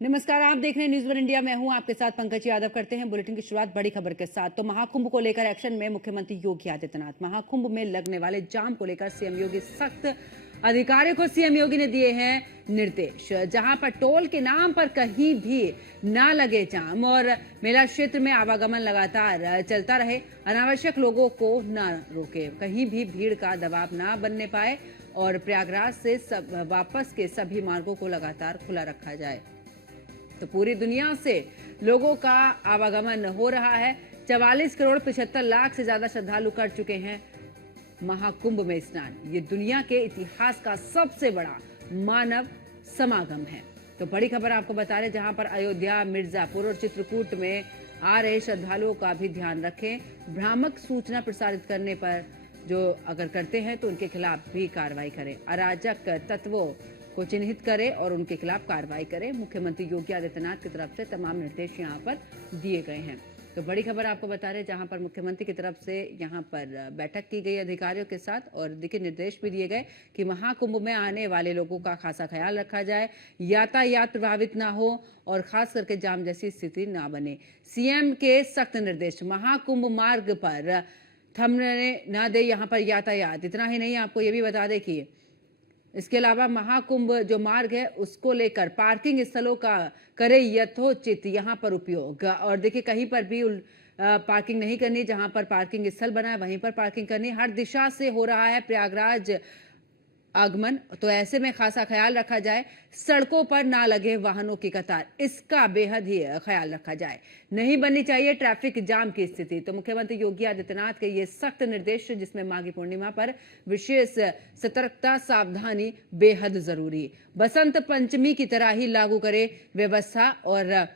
नमस्कार, आप देख रहे हैं न्यूज़ वन इंडिया। मैं हूं आपके साथ पंकज यादव। करते हैं बुलेटिन की शुरुआत बड़ी खबर के साथ। तो महाकुंभ को लेकर एक्शन में मुख्यमंत्री योगी आदित्यनाथ। महाकुंभ में लगने वाले जाम को लेकर सीएम योगी सख्त। अधिकारियों को सीएम योगी ने दिए हैं निर्देश। जहां पर टोल के नाम पर कहीं भी ना लगे जाम और मेला क्षेत्र में आवागमन लगातार चलता रहे। अनावश्यक लोगों को न रोके, कहीं भी भीड़ का दबाव ना बनने पाए और प्रयागराज से वापस के सभी मार्गों को लगातार खुला रखा जाए। तो पूरी दुनिया से लोगों का आवागमन हो रहा है। 44 करोड़ 75 लाख से ज्यादा श्रद्धालु कर चुके हैं महाकुंभ में स्नान। ये दुनिया के इतिहास का सबसे बड़ा मानव समागम है। तो बड़ी खबर आपको बता रहे, जहां पर अयोध्या, मिर्जापुर और चित्रकूट में आ रहे श्रद्धालुओं का भी ध्यान रखें। भ्रामक सूचना प्रसारित करने पर जो अगर करते हैं तो उनके खिलाफ भी कार्रवाई करें। अराजक तत्वों को चिन्हित करें और उनके खिलाफ कार्रवाई करें। मुख्यमंत्री योगी आदित्यनाथ की तरफ से तमाम निर्देश यहां पर दिए गए हैं। तो बड़ी खबर आपको बता रहे, जहां पर मुख्यमंत्री की तरफ से यहां पर बैठक की गई अधिकारियों के साथ और देखिए निर्देश भी दिए गए कि महाकुंभ में आने वाले लोगों का खासा ख्याल रखा जाए, यातायात प्रभावित ना हो और खास करके जाम जैसी स्थिति ना बने। सीएम के सख्त निर्देश। महाकुंभ मार्ग पर थमने ना दे यहां पर यातायात। इतना ही नहीं, आपको ये भी बता दें कि इसके अलावा महाकुंभ जो मार्ग है उसको लेकर पार्किंग स्थलों का करे यथोचित यहां पर उपयोग। और देखिए कहीं पर भी पार्किंग नहीं करनी, जहां पर पार्किंग स्थल बना है वहीं पर पार्किंग करनी। हर दिशा से हो रहा है प्रयागराज आगमन, तो ऐसे में खासा ख्याल रखा जाए। सड़कों पर ना लगे वाहनों की कतार, इसका बेहद ही ख्याल रखा जाए। नहीं बननी चाहिए ट्रैफिक जाम की स्थिति। तो मुख्यमंत्री योगी आदित्यनाथ के ये सख्त निर्देश, जिसमें माघी पूर्णिमा पर विशेष सतर्कता, सावधानी बेहद जरूरी। बसंत पंचमी की तरह ही लागू करे व्यवस्था और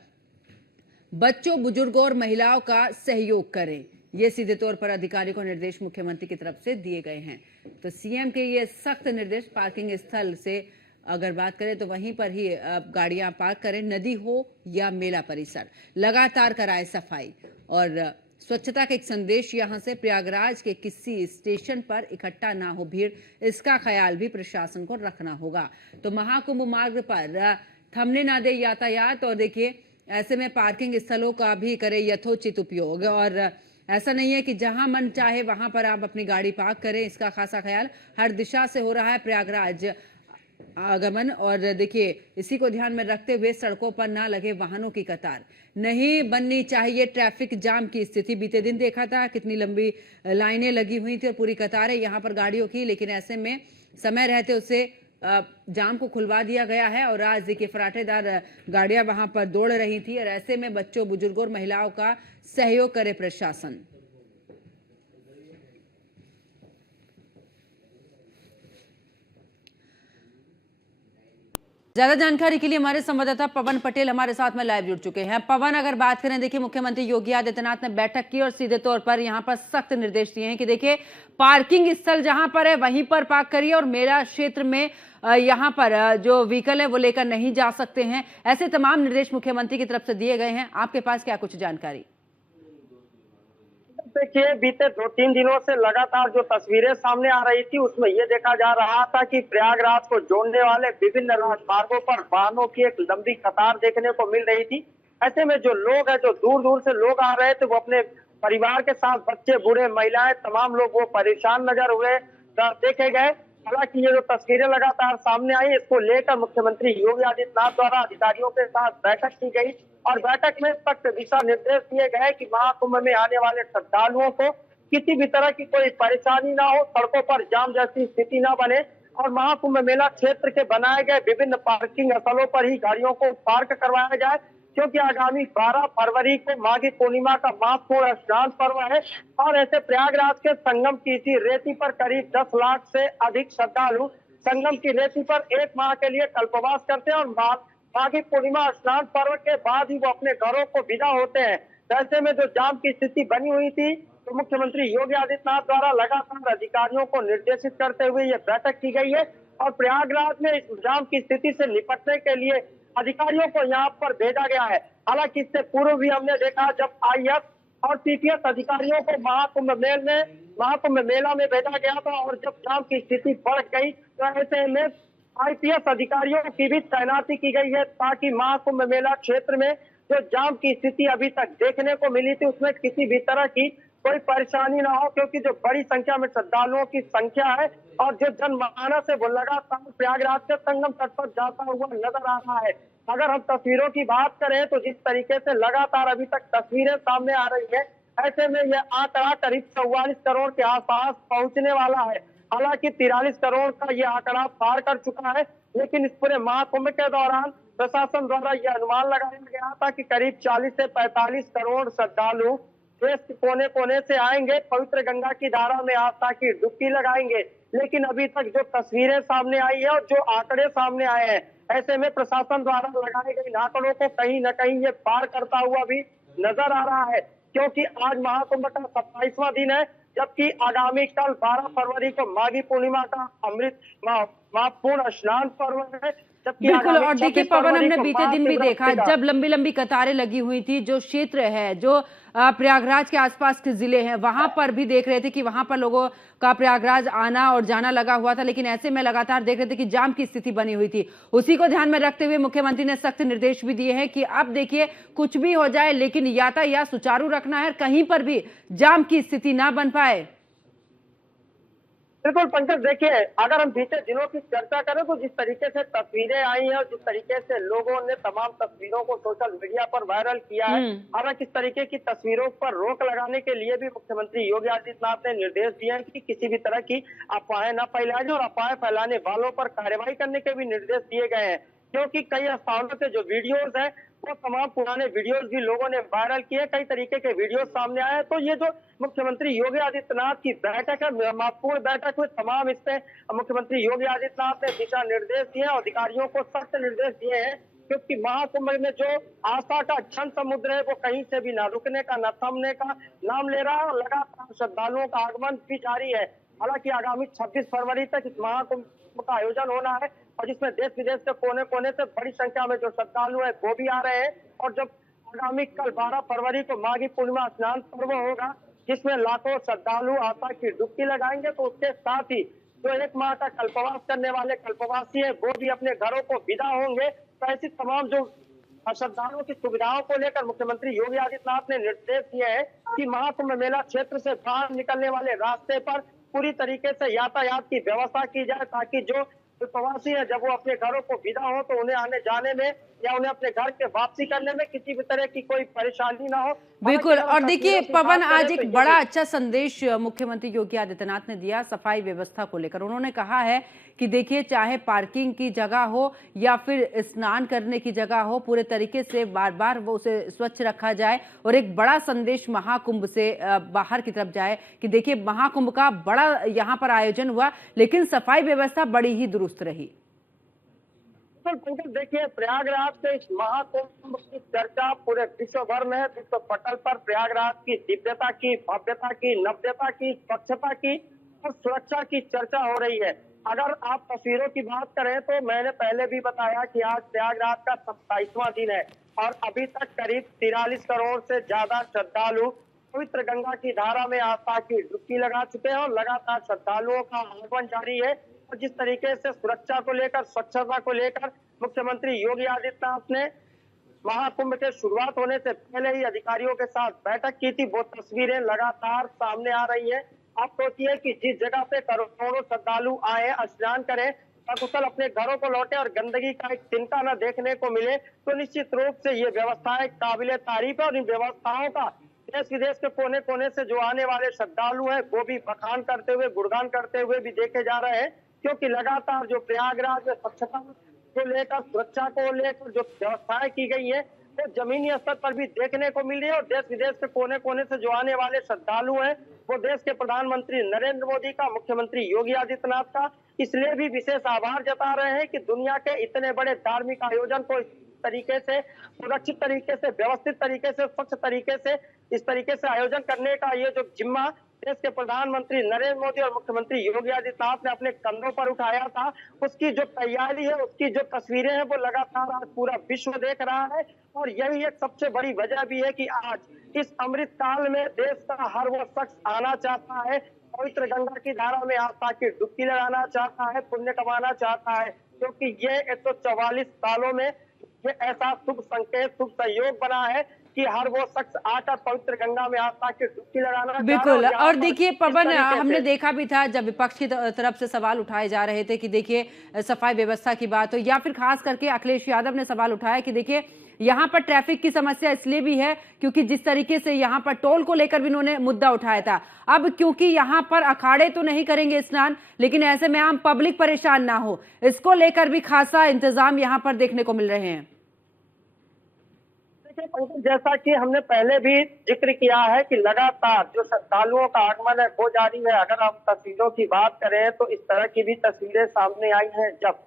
बच्चों, बुजुर्गों और महिलाओं का सहयोग करें। ये सीधे तौर पर अधिकारियों को निर्देश मुख्यमंत्री की तरफ से दिए गए हैं। तो सीएम के ये सख्त निर्देश, पार्किंग स्थल से अगर बात करें तो वहीं पर ही गाड़ियां पार्क करें। नदी हो या मेला परिसर, लगातार कराए सफाई और स्वच्छता का एक संदेश यहां से। प्रयागराज के किसी स्टेशन पर इकट्ठा ना हो भीड़, इसका ख्याल भी प्रशासन को रखना होगा। तो महाकुंभ मार्ग पर थमने ना दे यातायात और देखिए ऐसे में पार्किंग स्थलों का भी करे यथोचित उपयोग। और ऐसा नहीं है कि जहां मन चाहे वहां पर आप अपनी गाड़ी पार्क करें, इसका खासा ख्याल। हर दिशा से हो रहा है प्रयागराज आगमन और देखिए इसी को ध्यान में रखते हुए सड़कों पर ना लगे वाहनों की कतार। नहीं बननी चाहिए ट्रैफिक जाम की स्थिति। बीते दिन देखा था कितनी लंबी लाइनें लगी हुई थी और पूरी कतारें यहां पर गाड़ियों की, लेकिन ऐसे में समय रहते उसे जाम को खुलवा दिया गया है और आज देखिए फराटेदार गाड़ियां वहां पर दौड़ रही थी और ऐसे में बच्चों, बुजुर्गों और महिलाओं का सहयोग करे प्रशासन। ज्यादा जानकारी के लिए हमारे संवाददाता पवन पटेल हमारे साथ में लाइव जुड़ चुके हैं। पवन, अगर बात करें, देखिए मुख्यमंत्री योगी आदित्यनाथ ने बैठक की और सीधे तौर पर यहां पर सख्त निर्देश दिए हैं कि देखिए पार्किंग स्थल जहां पर है वहीं पर पार्क करिए और मेला क्षेत्र में यहां पर जो व्हीकल है वो लेकर नहीं जा सकते हैं। ऐसे तमाम निर्देश मुख्यमंत्री की तरफ से दिए गए हैं। आपके पास क्या कुछ जानकारी? देखिए, बीते 2-3 दिनों से लगातार जो तस्वीरें सामने आ रही थी उसमें ये देखा जा रहा था कि प्रयागराज को जोड़ने वाले विभिन्न राजमार्गों पर वाहनों की एक लंबी कतार देखने को मिल रही थी। ऐसे में जो लोग हैं, जो दूर दूर से लोग आ रहे थे, वो अपने परिवार के साथ, बच्चे, बूढ़े, महिलाएं, तमाम लोग वो परेशान नजर हुए, देखे गए। हालांकि ये जो तस्वीरें लगातार सामने आई, इसको लेकर मुख्यमंत्री योगी आदित्यनाथ द्वारा अधिकारियों के साथ बैठक की गई और बैठक में सख्त दिशा निर्देश दिए गए कि महाकुंभ में आने वाले श्रद्धालुओं को किसी भी तरह की कोई परेशानी ना हो, सड़कों पर जाम जैसी स्थिति ना बने और महाकुंभ मेला क्षेत्र के बनाए गए विभिन्न पार्किंग स्थलों पर ही गाड़ियों को पार्क करवाया जाए, क्योंकि आगामी 12 फरवरी को माघी पूर्णिमा का महत्वपूर्ण स्नान पर्व है और ऐसे प्रयागराज के संगम की इसी रेती पर करीब 10 लाख से अधिक श्रद्धालु संगम की रेती पर एक माह के लिए कल्पवास करते हैं और माघी पूर्णिमा स्नान पर्व के बाद ही वो अपने घरों को विदा होते हैं। तो ऐसे में जो जाम की स्थिति बनी हुई थी, तो मुख्यमंत्री योगी आदित्यनाथ द्वारा लगातार अधिकारियों को निर्देशित करते हुए ये बैठक की गई है और प्रयागराज में इस जाम की स्थिति से निपटने के लिए अधिकारियों को यहाँ पर भेजा गया है। हालांकि इससे पूर्व भी हमने देखा जब आईएएस और पीपीएस अधिकारियों को महाकुंभ मेला में भेजा गया था और जब जाम की स्थिति बढ़ गई तो ऐसे में आईपीएस अधिकारियों की भी तैनाती की गई है, ताकि महाकुंभ मेला क्षेत्र में जो जाम की स्थिति अभी तक देखने को मिली थी उसमें किसी भी तरह की कोई परेशानी ना हो, क्योंकि जो बड़ी संख्या में श्रद्धालुओं की संख्या है और जो जनमानस है वो लगातार प्रयागराज से संगम तट पर जाता हुआ नजर आ रहा है। अगर हम तस्वीरों की बात करें तो जिस तरीके से लगातार अभी तक तस्वीरें सामने आ रही है, ऐसे में यह आंकड़ा करीब 44 करोड़ के आसपास पहुंचने वाला है। हालांकि 43 करोड़ का यह आंकड़ा पार कर चुका है, लेकिन इस पूरे महाकुंभ के दौरान प्रशासन द्वारा यह अनुमान लगाया गया था कि करीब 40 से 45 करोड़ श्रद्धालु देश के कोने कोने से आएंगे, पवित्र गंगा की धारा में आस्था की डुबकी लगाएंगे। लेकिन अभी तक जो तस्वीरें सामने आई है और जो आंकड़े सामने आए हैं, ऐसे में प्रशासन द्वारा लगाए गए इन आंकड़ों को कहीं न कहीं ये पार करता हुआ भी नजर आ रहा है, क्योंकि आज महाकुंभ का 27वां दिन है, जबकि आगामी कल 12 फरवरी को माघी पूर्णिमा का अमृत पूर्ण स्नान पर्व है। जबकि बिल्कुल। आगामी और देखिए 26 पवन, फरवरी हमने को बीते दिन भी देखा महाशिवरात्रि का जब लंबी लंबी कतारें लगी हुई थी, जो क्षेत्र है जो प्रयागराज के आसपास के जिले हैं वहां पर भी देख रहे थे कि वहां पर लोगों का प्रयागराज आना और जाना लगा हुआ था, लेकिन ऐसे में लगातार देख रहे थे कि जाम की स्थिति बनी हुई थी। उसी को ध्यान में रखते हुए मुख्यमंत्री ने सख्त निर्देश भी दिए हैं कि अब देखिए कुछ भी हो जाए लेकिन यातायात सुचारू रखना है, कहीं पर भी जाम की स्थिति ना बन पाए। बिल्कुल पंकज, देखिए अगर हम बीते दिनों की चर्चा करें तो जिस तरीके से तस्वीरें आई हैं और जिस तरीके से लोगों ने तमाम तस्वीरों को सोशल मीडिया पर वायरल किया है, हालांकि इस तरीके की तस्वीरों पर रोक लगाने के लिए भी मुख्यमंत्री योगी आदित्यनाथ ने निर्देश दिए हैं कि किसी भी तरह की अफवाहें न फैलाई जाए और अफवाहें फैलाने वालों पर कार्रवाई करने के भी निर्देश दिए गए हैं। क्योंकि कई स्थानों से जो वीडियोज हैं वो तमाम पुराने वीडियोज भी लोगों ने वायरल किए, कई तरीके के वीडियो सामने आए हैं। तो ये जो मुख्यमंत्री योगी आदित्यनाथ की बैठक है, महत्वपूर्ण बैठक हुई, तमाम इसमें मुख्यमंत्री योगी आदित्यनाथ ने दिशा निर्देश दिए और अधिकारियों को सख्त निर्देश दिए हैं, क्योंकि महाकुंभ में जो आस्था का जन समुद्र है वो कहीं से भी ना रुकने का न थमने का नाम ले रहा है और लगातार श्रद्धालुओं का आगमन भी जारी है। हालांकि आगामी 26 फरवरी तक इस महाकुंभ का आयोजन होना है और जिसमें देश विदेश के कोने कोने से बड़ी संख्या में जो श्रद्धालु है वो भी आ रहे हैं। और जब आगामी कल 12 फरवरी को माघी पूर्णिमा स्नान पर्व होगा, जिसमें लाखों श्रद्धालु आस्था की डुबकी लगाएंगे, तो उसके साथ ही जो एक माह का कल्पवास करने वाले कल्पवासी है वो भी अपने घरों को विदा होंगे। तो ऐसी तमाम जो श्रद्धालुओं की सुविधाओं को लेकर मुख्यमंत्री योगी आदित्यनाथ ने निर्देश दिए हैं कि महाकुंभ मेला क्षेत्र से बाहर निकलने वाले रास्ते पर पूरी तरीके से यातायात की व्यवस्था की जाए, ताकि जो प्रवासी है जब वो अपने घरों को विदा हो तो उन्हें आने जाने में या उन्हें अपने घर के वापसी करने में किसी भी तरह की कोई परेशानी ना हो। बिल्कुल। और देखिए पवन, आज तो एक बड़ा अच्छा संदेश मुख्यमंत्री योगी आदित्यनाथ ने दिया सफाई व्यवस्था को लेकर। उन्होंने कहा है कि देखिए चाहे पार्किंग की जगह हो या फिर स्नान करने की जगह हो, पूरे तरीके से बार बार वो उसे स्वच्छ रखा जाए और एक बड़ा संदेश महाकुंभ से बाहर की तरफ जाए कि देखिए महाकुंभ का बड़ा यहाँ पर आयोजन हुआ लेकिन सफाई व्यवस्था बड़ी ही दुरुस्त रही। पंकज, देखिए प्रयागराज के इस महाकुंभ की चर्चा पूरे विश्व भर में विश्व पटल पर प्रयागराज की दिव्यता की, भव्यता की, नव्यता की, स्वच्छता की और सुरक्षा की चर्चा हो रही है। अगर आप तस्वीरों की बात करें तो मैंने पहले भी बताया कि आज प्रयागराज का 27वां दिन है और अभी तक करीब 43 करोड़ से ज्यादा श्रद्धालु पवित्र गंगा की धारा में आस्था की डुबकी लगा चुके हैं और लगातार श्रद्धालुओं का आगमन जारी है। और जिस तरीके से सुरक्षा को लेकर, स्वच्छता को लेकर मुख्यमंत्री योगी आदित्यनाथ ने महाकुंभ के शुरुआत होने से पहले ही अधिकारियों के साथ बैठक की थी, वो तस्वीरें लगातार सामने आ रही है। आप सोचिए कि जिस जगह पे करोड़ों श्रद्धालु आए, स्नान करें, सकुशल अपने घरों को लौटे और गंदगी का एक तिनका न देखने को मिले, तो निश्चित रूप से ये व्यवस्थाएं काबिले तारीफ है। और इन व्यवस्थाओं का देश विदेश के कोने कोने से जो आने वाले श्रद्धालु हैं वो भी बखान करते हुए, गुणगान करते हुए भी देखे जा रहे हैं, क्योंकि लगातार जो प्रयागराज में स्वच्छता को लेकर, सुरक्षा को लेकर जो व्यवस्थाएं की गई है वो जमीनी स्तर पर भी देखने को मिल रही है। और देश विदेश के कोने कोने से जो आने वाले श्रद्धालु हैं वो देश के प्रधानमंत्री नरेंद्र मोदी का, मुख्यमंत्री योगी आदित्यनाथ का इसलिए भी विशेष आभार जता रहे हैं कि दुनिया के इतने बड़े धार्मिक आयोजन को इस तरीके से, सुरक्षित तरीके से, व्यवस्थित तरीके से, स्वच्छ तरीके से, इस तरीके से आयोजन करने का ये जो जिम्मा देश के प्रधानमंत्री नरेंद्र मोदी और मुख्यमंत्री योगी आदित्यनाथ ने अपने कंधों पर उठाया था, उसकी जो तैयारी है, उसकी जो तस्वीरें हैं वो लगातार आज पूरा विश्व देख रहा है। और यही एक सबसे बड़ी वजह भी है कि आज इस अमृत काल में देश का हर वो शख्स आना चाहता है, पवित्र गंगा की धारा में आस्था की डुबकी लगाना चाहता है, पुण्य कमाना चाहता है, क्योंकि ये 144 सालों में ये ऐसा शुभ संकेत, शुभ संयोग बना है कि हर वो शख्स आकर पवित्र गंगा में आता कि डुबकी लगाना चाह रहा है। बिल्कुल। यहाँ और पर देखिए इस पवन, तरीके हमने से देखा भी था जब विपक्ष की तरफ से सवाल उठाए जा रहे थे कि देखिए सफाई व्यवस्था की बात हो, या फिर खास करके अखिलेश यादव ने सवाल उठाया कि देखिए यहाँ पर ट्रैफिक की समस्या इसलिए भी है क्योंकि जिस तरीके से यहाँ पर टोल को लेकर भी उन्होंने मुद्दा उठाया था। अब क्योंकि यहाँ पर अखाड़े तो नहीं करेंगे स्नान, लेकिन ऐसे में आम पब्लिक परेशान ना हो, इसको लेकर भी खासा इंतजाम यहाँ पर देखने को मिल रहे हैं। देखिए पंकज, जैसा कि हमने पहले भी जिक्र किया है कि लगातार जो श्रद्धालुओं का आगमन है वो जारी है। अगर आप तस्वीरों की बात करें तो इस तरह की भी तस्वीरें सामने आई हैं जब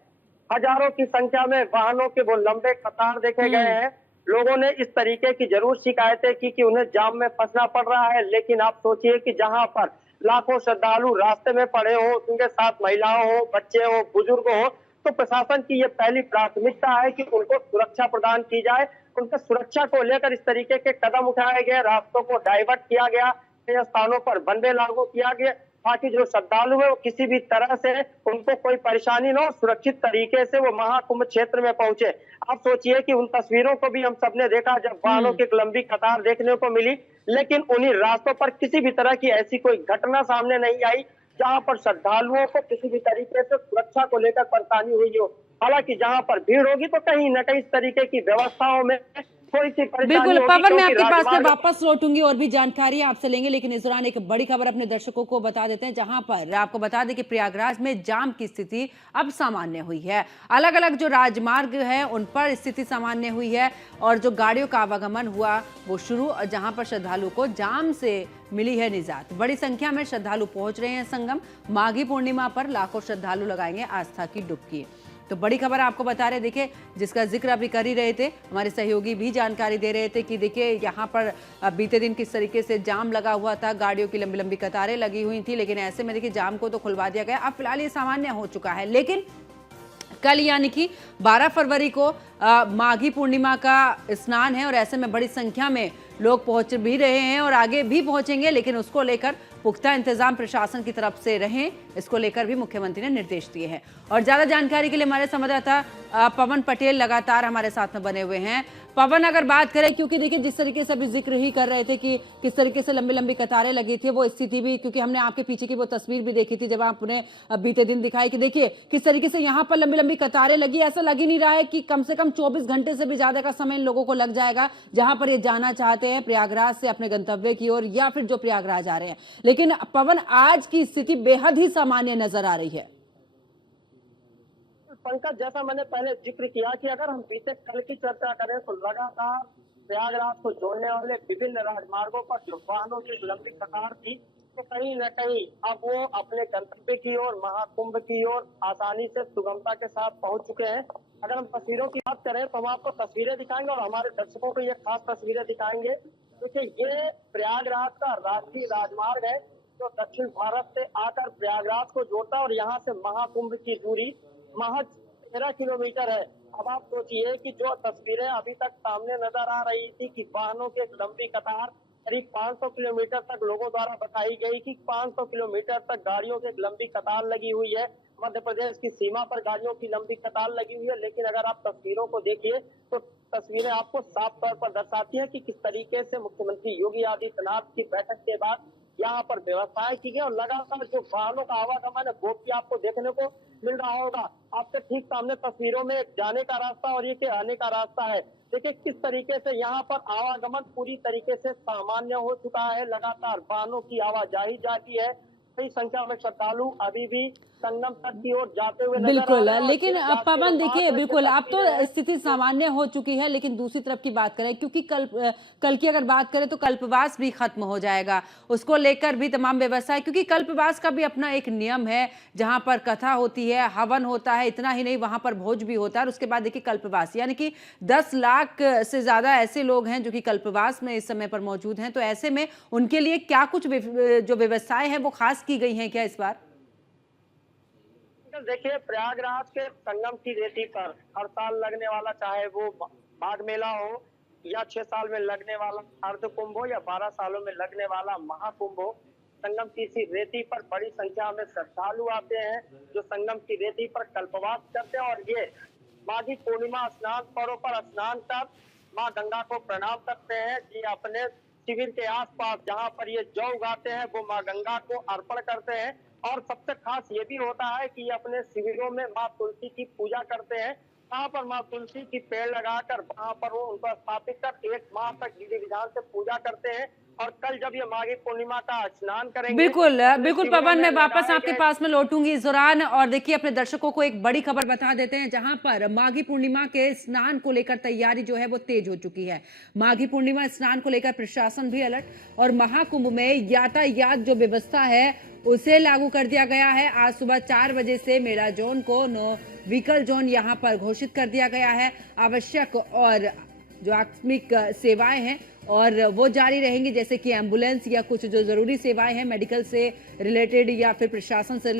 हजारों की संख्या में वाहनों के वो लंबे कतार देखे गए हैं। लोगों ने इस तरीके की जरूर शिकायतें की कि उन्हें जाम में फंसना पड़ रहा है, लेकिन आप सोचिए कि जहां पर लाखों श्रद्धालु रास्ते में पड़े हो, उनके साथ महिलाओं हो, बच्चे हो, बुजुर्ग हो, तो प्रशासन की ये पहली प्राथमिकता है कि उनको सुरक्षा प्रदान की जाए। उनके सुरक्षा को लेकर इस तरीके के कदम उठाए गए, रास्तों को डाइवर्ट किया गया, कई स्थानों पर बंदे लागू किया गया ताकि जो श्रद्धालु है वो किसी भी तरह से उनको कोई परेशानी न हो, सुरक्षित तरीके से वो महाकुंभ क्षेत्र में पहुंचे। आप सोचिए कि उन तस्वीरों को भी हम सबने देखा जब वाहनों की एक लंबी कतार देखने को मिली, लेकिन उन्हीं रास्तों पर किसी भी तरह की ऐसी कोई घटना सामने नहीं आई जहां पर श्रद्धालुओं को किसी भी तरीके से सुरक्षा को लेकर परेशानी हुई हो। हालांकि जहां पर भीड़ होगी तो कहीं न कहीं इस तरीके की व्यवस्थाओं में थोड़ी सी परेशानी बिल्कुल होगी, पवन, मैं क्योंकि आपके पास में राजमार्ग वापस लौटूंगी और भी जानकारी आपसे लेंगे, लेकिन इस दौरान एक बड़ी खबर अपने दर्शकों को बता देते हैं, जहां पर आपको बता दें कि प्रयागराज में जाम की स्थिति अब सामान्य हुई है। अलग अलग जो राजमार्ग है उन पर स्थिति सामान्य हुई है और जो गाड़ियों का आवागमन हुआ वो शुरू, जहां पर श्रद्धालु को जाम से मिली है निजात। बड़ी संख्या में श्रद्धालु पहुंच रहे हैं संगम। माघी पूर्णिमा पर लाखों श्रद्धालु लगाएंगे आस्था की डुबकी। तो बड़ी खबर आपको बता रहे, देखिए जिसका जिक्र अभी कर ही रहे थे, हमारे सहयोगी भी जानकारी दे रहे थे कि देखिए यहाँ पर बीते दिन किस तरीके से जाम लगा हुआ था, गाड़ियों की लंबी लंबी कतारें लगी हुई थी, लेकिन ऐसे में देखिए जाम को तो खुलवा दिया गया। अब फिलहाल ये सामान्य हो चुका है, लेकिन कल यानी कि 12 फरवरी को माघी पूर्णिमा का स्नान है और ऐसे में बड़ी संख्या में लोग पहुंच भी रहे हैं और आगे भी पहुंचेंगे, लेकिन उसको लेकर पुख्ता इंतजाम प्रशासन की तरफ से रहें, इसको लेकर भी मुख्यमंत्री ने निर्देश दिए हैं। और ज्यादा जानकारी के लिए हमारे संवाददाता पवन पटेल लगातार हमारे साथ में बने हुए हैं। पवन, अगर बात करें, क्योंकि देखिए जिस तरीके से अभी जिक्र ही कर रहे थे कि किस तरीके से लंबी लंबी कतारें लगी थी, वो स्थिति भी, क्योंकि हमने आपके पीछे की वो तस्वीर भी देखी थी जब आपने बीते दिन दिखाई कि देखिए किस तरीके से यहाँ पर लंबी लंबी कतारें लगी। ऐसा लग ही नहीं रहा है कि कम से कम 24 घंटे से भी ज्यादा का समय इन लोगों को लग जाएगा जहां पर ये जाना चाहते हैं प्रयागराज से अपने गंतव्य की ओर, या फिर जो प्रयागराज आ रहे हैं। लेकिन पवन, आज की स्थिति बेहद ही सामान्य नजर आ रही है। पंकज, जैसा मैंने पहले जिक्र किया कि अगर हम बीते कल की चर्चा करें तो लगातार प्रयागराज को जोड़ने वाले विभिन्न राजमार्गों पर जो वाहनों की लंबी कतार थी, तो कहीं न कहीं अब वो अपने गंतव्य की ओर, महाकुंभ की ओर आसानी से सुगमता के साथ पहुंच चुके हैं। अगर हम तस्वीरों की बात करें तो हम आपको तस्वीरें दिखाएंगे और हमारे दर्शकों को ये खास तस्वीरें दिखाएंगे, क्योंकि ये प्रयागराज का राष्ट्रीय राजमार्ग है जो दक्षिण भारत से आकर प्रयागराज को जोड़ता है और यहाँ से महाकुंभ की दूरी महज 13 किलोमीटर है। अब आप सोचिए कि जो तस्वीरें अभी तक सामने नजर आ रही थी कि वाहनों की एक लंबी कतार करीब 500 किलोमीटर तक लोगों द्वारा बताई गई कि 500 किलोमीटर तक गाड़ियों की एक लंबी कतार लगी हुई है। मध्य प्रदेश की सीमा पर गाड़ियों की लंबी कतार लगी हुई है, लेकिन अगर आप तस्वीरों को देखिए तो तस्वीरें आपको साफ तौर पर दर्शाती है कि किस तरीके से मुख्यमंत्री योगी आदित्यनाथ की बैठक के बाद यहाँ पर व्यवस्थाएं की गई और लगातार जो वाहनों का आवागमन है वो भी आपको देखने को मिल रहा होगा। आपके ठीक सामने तस्वीरों में एक जाने का रास्ता और ये आने का रास्ता है। देखिए किस तरीके से यहाँ पर आवागमन पूरी तरीके से सामान्य हो चुका है। लगातार वाहनों की आवाजाही जाती है, कई संख्या में श्रद्धालु अभी भी संगम तक की ओर जाते हुए नजर आ बिल्कुल, रहे हैं। लेकिन पवन देखिए, बिल्कुल अब तो तस्वीरें स्थिति सामान्य हो चुकी है, लेकिन दूसरी तरफ की बात करें, क्योंकि कल की अगर बात करें तो कल्पवास भी खत्म हो जाएगा, उसको लेकर भी तमाम व्यवस्था है, क्योंकि कल्पवास का भी अपना एक नियम है, जहां पर कथा होती है, हवन होता है, इतना ही नहीं वहां पर भोज भी होता है और उसके बाद देखिए कल्पवास, यानी कि 10 लाख से ज्यादा ऐसे लोग हैं जो कि कल्पवास में इस समय पर मौजूद हैं। तो ऐसे में उनके लिए क्या कुछ जो व्यवस्थाएं हैं वो खास की गई हैं क्या इस बार? देखिए, प्रयागराज के संगम की रेती पर हर साल लगने वाला, चाहे वो माघ मेला हो या 6 साल में लगने वाला अर्ध कुंभ हो या 12 सालों में लगने वाला महाकुंभ हो, संगम की इसी रेती पर बड़ी संख्या में श्रद्धालु आते हैं, जो संगम की रेती पर कल्पवास करते हैं और ये माघी पूर्णिमा स्नान पर्व पर स्नान कर माँ गंगा को प्रणाम करते हैं। ये अपने शिविर के आसपास जहाँ पर ये जौ उगाते हैं वो माँ गंगा को अर्पण करते हैं। और सबसे खास ये भी होता है कि ये अपने शिविरों में माँ तुलसी की पूजा करते हैं। वहाँ पर माँ तुलसी की पेड़ लगाकर वहाँ पर वो उनको स्थापित कर 1 माह तक विधि विधान से पूजा करते हैं। और कल जब ये माघी पूर्णिमा का स्नान करेंगे, बिल्कुल अपने बिल्कुल शिविरों पवन, में मैं वापस लगाए आपके गए। पास में लौटूंगी इस दौरान। और देखिए, अपने दर्शकों को एक बड़ी खबर बता देते हैं, जहां पर माघी पूर्णिमा के स्नान को लेकर तैयारी जो है वो तेज हो चुकी है। माघी पूर्णिमा स्नान को लेकर प्रशासन भी अलर्ट और महाकुंभ में यातायात जो व्यवस्था है उसे लागू कर दिया गया है। आज सुबह 4 बजे से मेला जोन को नो व्हीकल जोन यहां पर घोषित कर दिया गया है। आवश्यक और जो आकस्मिक सेवाएं हैं और वो जारी रहेंगी, जैसे कि एम्बुलेंस या कुछ जो जरूरी सेवाएं हैं मेडिकल से रिलेटेड या फिर प्रशासन से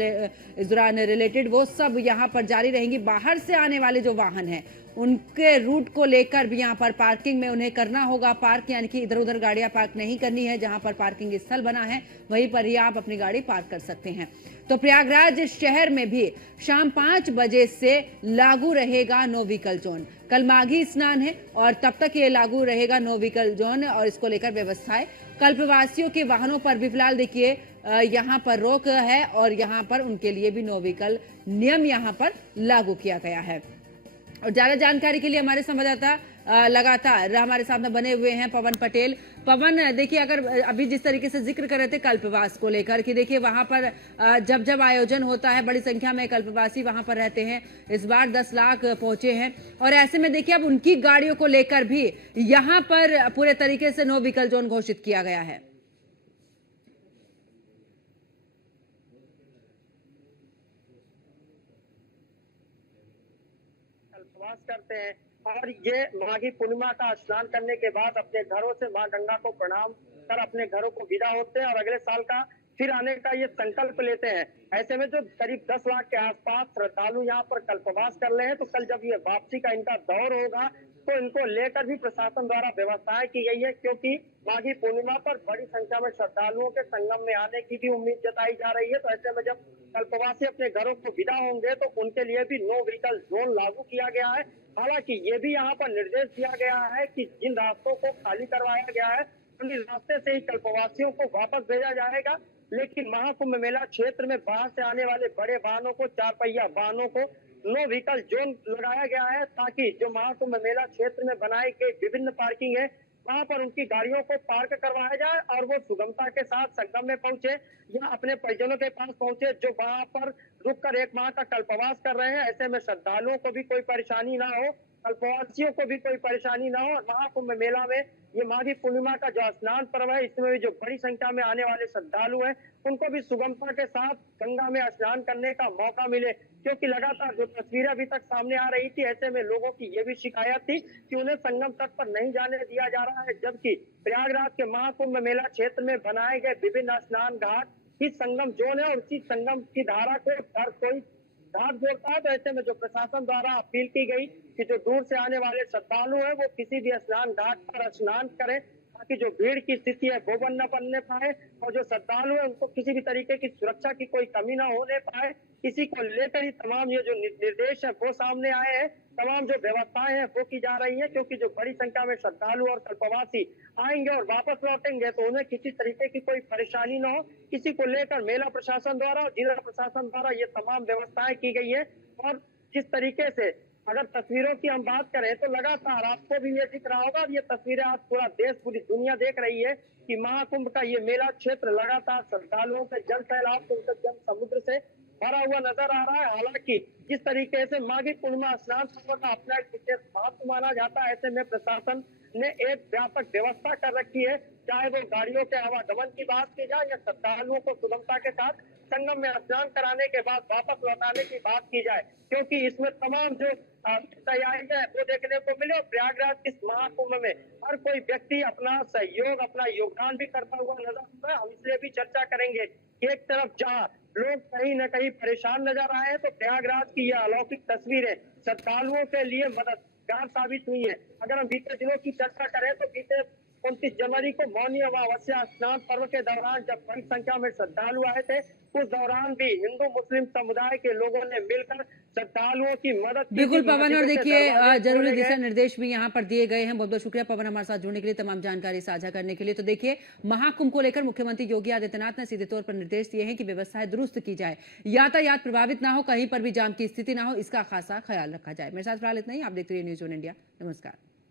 इस दौरान रिलेटेड, वो सब यहाँ पर जारी रहेंगी। बाहर से आने वाले जो वाहन हैं उनके रूट को लेकर भी यहाँ पर पार्किंग में उन्हें करना होगा पार्क, यानी कि इधर उधर गाड़ियां पार्क नहीं करनी है। जहां पर पार्किंग स्थल बना है वहीं पर ही आप अपनी गाड़ी पार्क कर सकते हैं। तो प्रयागराज शहर में भी शाम 5 बजे से लागू रहेगा नो व्हीकल जोन। कल माघी स्नान है और तब तक ये लागू रहेगा नो व्हीकल जोन और इसको लेकर व्यवस्थाएं। कल्पवासियों के वाहनों पर भी फिलहाल देखिए यहाँ पर रोक है और यहाँ पर उनके लिए भी नो व्हीकल नियम यहाँ पर लागू किया गया है। और ज्यादा जानकारी के लिए हमारे संवाददाता लगातार हमारे सामने बने हुए हैं पवन पटेल। पवन, देखिए, अगर अभी जिस तरीके से जिक्र कर रहे थे कल्पवास को लेकर कि देखिए वहां पर जब जब आयोजन होता है बड़ी संख्या में कल्पवासी वहां पर रहते हैं। इस बार 10 लाख पहुंचे हैं और ऐसे में देखिए अब उनकी गाड़ियों को लेकर भी यहां पर पूरे तरीके से नो व्हीकल जोन घोषित किया गया है। उपवास करते हैं और ये माघी पूर्णिमा का स्नान करने के बाद अपने घरों से माँ गंगा को प्रणाम कर अपने घरों को विदा होते हैं और अगले साल का फिर आने का ये संकल्प लेते हैं। ऐसे में जो करीब 10 लाख के आसपास श्रद्धालु यहाँ पर कल्पवास कर रहे हैं, तो कल जब ये वापसी का इनका दौर होगा तो इनको लेकर भी प्रशासन द्वारा व्यवस्थाएं की गई है, क्योंकि माघी पूर्णिमा पर बड़ी संख्या में श्रद्धालुओं के संगम में आने की भी उम्मीद जताई जा रही है। तो ऐसे में जब कल्पवासी अपने घरों को विदा होंगे तो उनके लिए भी नो व्हीकल जोन लागू किया गया है। हालांकि ये भी यहाँ पर निर्देश दिया गया है कि जिन रास्तों को खाली करवाया गया है उन रास्ते से ही कल्पवासियों को वापस भेजा जाएगा। लेकिन महाकुंभ मेला क्षेत्र में बाहर से आने वाले बड़े वाहनों को, 4 पहिया वाहनों को नो व्हीकल जोन लगाया गया है, ताकि जो महाकुंभ मेला क्षेत्र में बनाई गई विभिन्न पार्किंग है वहां पर उनकी गाड़ियों को पार्क करवाया जाए और वो सुगमता के साथ संगम में पहुंचे या अपने परिजनों के पास पहुंचे जो वहां पर रुककर 1 माह का कल्पवास कर रहे हैं। ऐसे में श्रद्धालुओं को भी कोई परेशानी ना हो, कल्पवासियों को भी कोई परेशानी ना हो। और महाकुंभ मेला में ये माघी पूर्णिमा का जो स्नान पर्व है, इसमें भी जो बड़ी संख्या में आने वाले श्रद्धालु हैं उनको भी सुगमता के साथ गंगा में स्नान करने का मौका मिले, क्योंकि लगातार जो तस्वीरें अभी तक सामने आ रही थी, ऐसे में लोगों की ये भी शिकायत थी कि उन्हें संगम तट पर नहीं जाने दिया जा रहा है, जबकि प्रयागराज के महाकुंभ मेला क्षेत्र में बनाए गए विभिन्न स्नान घाट ही संगम जोन है और उसी संगम की धारा को हर कोई घाट जोड़ता है। तो ऐसे में जो प्रशासन द्वारा अपील की गई कि जो दूर से आने वाले श्रद्धालु हैं वो किसी भी स्नान घाट पर स्नान करें, ताकि जो भीड़ की स्थिति है वो न बनने पाए और जो श्रद्धालु है उनको किसी भी तरीके की सुरक्षा की कोई कमी ना होने पाए। इसी को लेकर ही तमाम ये जो निर्देश है वो सामने आए हैं, तमाम जो व्यवस्थाएं हैं वो की जा रही है, क्योंकि जो बड़ी संख्या में श्रद्धालु और कल्पवासी आएंगे और वापस लौटेंगे तो उन्हें किसी तरीके की कोई परेशानी न हो। इसी को लेकर मेला प्रशासन द्वारा और जिला प्रशासन द्वारा ये तमाम व्यवस्थाएं की गई है। और जिस तरीके से अगर तस्वीरों की हम बात करें तो लगातार आपको भी ये दिख रहा होगा, ये तस्वीरें आज पूरा देश, पूरी दुनिया देख रही है कि महाकुंभ का ये मेला क्षेत्र लगातार श्रद्धालुओं के जल सैलाब से, जन समुद्र से भरा हुआ नजर आ रहा है। हालांकि जिस तरीके से माघी पूर्णिमा स्नान पर्व का अपना एक विशेष महत्व माना जाता है, ऐसे में प्रशासन ने एक व्यापक व्यवस्था कर रखी है, चाहे वो गाड़ियों के आवागमन की बात की जाए या श्रद्धालुओं को सुगमता के साथ संगम में स्नान कराने के बाद वापस लौटाने की बात की जाए, क्योंकि इसमें तमाम जो तैयारी है वो देखने को मिले। और प्रयागराज इस महाकुंभ में हर कोई व्यक्ति अपना सहयोग, अपना योगदान भी करता हुआ नजर आता है। हम इसलिए भी चर्चा करेंगे कि एक तरफ जहाँ लोग कहीं न कहीं परेशान नजर आए हैं, तो प्रयागराज की यह अलौकिक तस्वीरें श्रद्धालुओं के लिए मददगार साबित हुई है। अगर हम बीते दिनों की चर्चा करें तो बीते 29 जनवरी को मौनी अमावस्या स्नान पर्व के दौरान जब बड़ी संख्या में श्रद्धालु आए थे, उस दौरान भी हिंदू मुस्लिम समुदाय के लोगों ने मिलकर श्रद्धालुओं की मदद की बिल्कुल थी। पवन, और मस्जिद से देखिए दरवाजे जरूरी खोले गए। दिशा निर्देश भी यहाँ पर दिए गए हैं। बहुत बहुत शुक्रिया पवन हमारे साथ जुड़ने के लिए, तमाम जानकारी साझा करने के लिए। तो देखिए, महाकुंभ को लेकर मुख्यमंत्री योगी आदित्यनाथ ने सीधे तौर पर निर्देश दिए हैं कि व्यवस्थाएं दुरुस्त की जाए, यातायात प्रभावित ना हो, कहीं पर भी जाम की स्थिति ना हो, इसका खासा ख्याल रखा जाए। मेरे साथ फिलहाल इतना ही। आप देखते रहिए न्यूज़ ऑन इंडिया। नमस्कार।